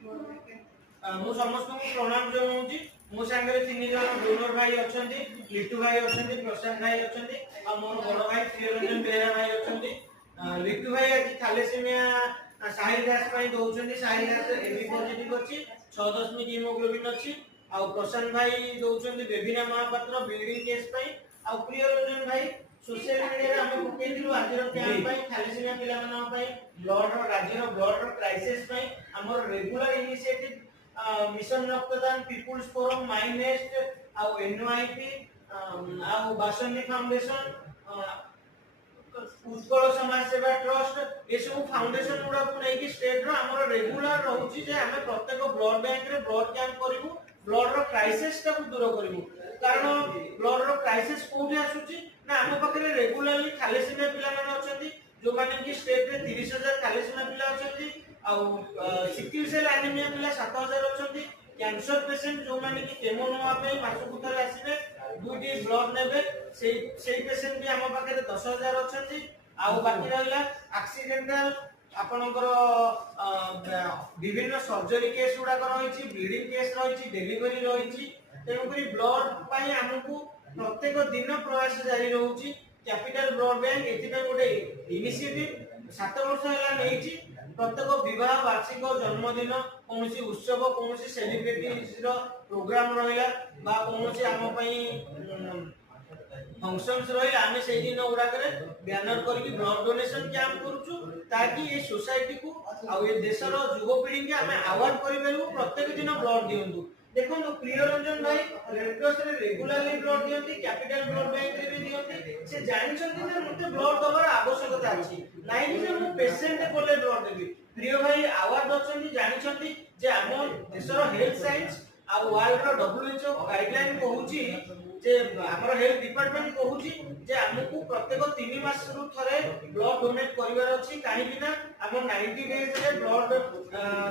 ମୁଁ ସମସ୍ତଙ୍କୁ ପ୍ରଣାମ ଜଣାଉଛି। ମୋ ସାଙ୍ଗରେ 3 ଜଣ ଡୋନର ଭାଇ ଅଛନ୍ତି, ଲିଟୁ ଭାଇ ଅଛନ୍ତି, ପ୍ରଶାନ୍ତ ଭାଇ ଅଛନ୍ତି ଆଉ ମୋର ବଡ଼ ଭାଇ ପ୍ରିୟରଞ୍ଜନ ବେହେରା ଭାଇ ଅଛନ୍ତି। ଲିଟୁ ଭାଇ ଆଜି ଥାଲେସିମିଆ ସାହିଲ ଦାସ ପାଇଁ ଦଉଛନ୍ତି। ସାହିଲ ଦାସ এবି ପଜିଟିଭ ଅଛି, 6.0 ହିମୋଗ୍ଲୋବିନ ଅଛି। ଆଉ ପ୍ରଶାନ୍ତ ଭାଇ ଦଉଛନ୍ତି ବେବିନା ମହାପାତ୍ର ବିଲ୍ଡିଂ କେସ୍ ପାଇଁ। ଆଉ ପ୍ରିୟରଞ୍ଜନ ଭାଇ सोशल मीडिया रे हम पकेइलु आजिर कैंप ପାଇଁ ଥାଲେସିମିଆ ପିଲାମାନଙ୍କ ପାଇଁ ବ୍ଲଡ ରାଜ୍ୟର ବ୍ଲଡ କ୍ରାइसिस ପାଇଁ ଆମର ରେଗୁଲାର इनिशिएटिव मिशन रक्तदान पीपुल्स फोरम माइनेस्ट ଆଉ एनवाईपी ଆଉ ବାସନ୍ତୀ फाउंडेशन उत्कल समाज सेवा ट्रस्ट ये सब फाउंडेशन गुडा को नै कि स्टेट रो हमर रेगुलर रहउची जे हमें प्रत्येक ब्लड बैंक रे ब्लड कैंप करिवु, ब्लड रो क्राइसिस ता को दूर करिवु। कारण ब्लड रो क्राइसिस कोठी आसुची ना हम पकरे रेगुलरली थैलेसीमिया पिला माने अछंती जो माने कि स्टेट रे 30000 थैलेसीमिया पिला अछंती आउ सिकल सेल एनीमिया पिला 7000 अछंती। कैंसर पेशेंट जो माने कि केमो नवा पे मासु कुतर आसीबे दुटी ब्लड नेबे सेई पेशेंट भी हम पाखे 10000 अछंती। आउ बाकी रहला एक्सीडेंटल आपनकर विभिन्न सर्जरी केस गुडा रहिछि, ब्लीडिंग केस रहिछि, डिलीवरी रहिछि। तेणुकरी ब्लड पाई हमकु प्रत्येक दिन प्रयास जारी रहउछि। कैपिटल ब्लड बैंक एथिपे गोटे इनिशिएटिव 7 वर्ष होला नेछि। प्रत्येक विवाह वार्षिक जन्मदिन कौनसी उत्सव कौनसी सेलिब्रिटीज रो प्रोग्राम रहिला बा कौनसी हम पई फंक्शंस रहिला आमे सेही दिन उडा करे बैनर करके ब्लड डोनेशन कैंप करूछु ताकि ये सोसाइटी को आ ये देशर युवा पीढ़ी के आमे अवार्ड करिबेलु प्रत्येक दिन ब्लड दियंतु। देखो प्रियरंजन भाई रेड क्रॉस रे रेगुलरली ब्लड दियंती, कैपिटल ब्लड बैंक रे भी दियंती। से जानिछंती जे मते ब्लड दबार आवश्यकता अछि नाही कि जे मु पेशेंट कोले ब्लड देबी। प्रिय भाई अवार्ड अछंती जानिछंती जे हम देशर हेल्थ साइंस आ वर्ल्ड रो डब्ल्यूएचओ गाइडलाइन कहूची जे हमर हेल्थ डिपार्टमेंट कहूची जे हमकु प्रत्येक 3 मास रु थरे ब्लड डोनेट करिवार अछि। काहे कि ना हम 90 डेज रे ब्लड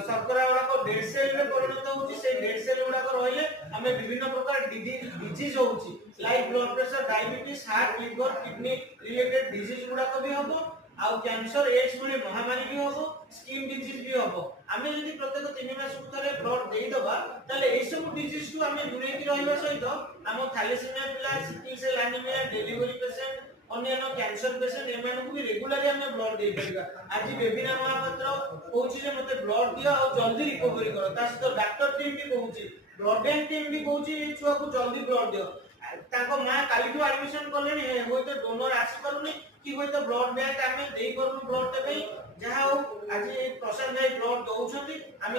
शर्करा वाला को डेड सेल रे परिणत होउची। से डेड सेल वाला को रहिले हमें विभिन्न प्रकार डिजीज होउची like blood pressure, diabetes, heart, liver, kidney related disease गुडा को भी हबो आउ कैंसर एड्स भली महामारी भी हबो, स्किन डिजीज भी हबो। आमे यदि प्रत्येक 3 मास उत्तरे ब्लड देई दबा ताले ए सब डिजीज को आमे दूरे की रहबा सहित हम थैलेसीमिया पिला, sickle cell anemia, delivery patient, अन्य कैंसर पेशेंट एमान को भी रेगुलरली हमें ब्लड देई परिबा। आज बेबिना महापात्र कहूची जे मते ब्लड दियो और जल्दी रिकवरी करो। तास तो डॉक्टर टीम भी कहूची, ब्लड बैंक टीम भी कहूची ए छुआ को जल्दी ब्लड दियो। ताको मां काली को एडमिशन करलेनी होय तो डोनर आसी पारुनी कि होय तो ब्लड बैंक आमे देई परनु ब्लड देबे। जहा हो आज प्रशांत भाई ब्लड दउछंती आमे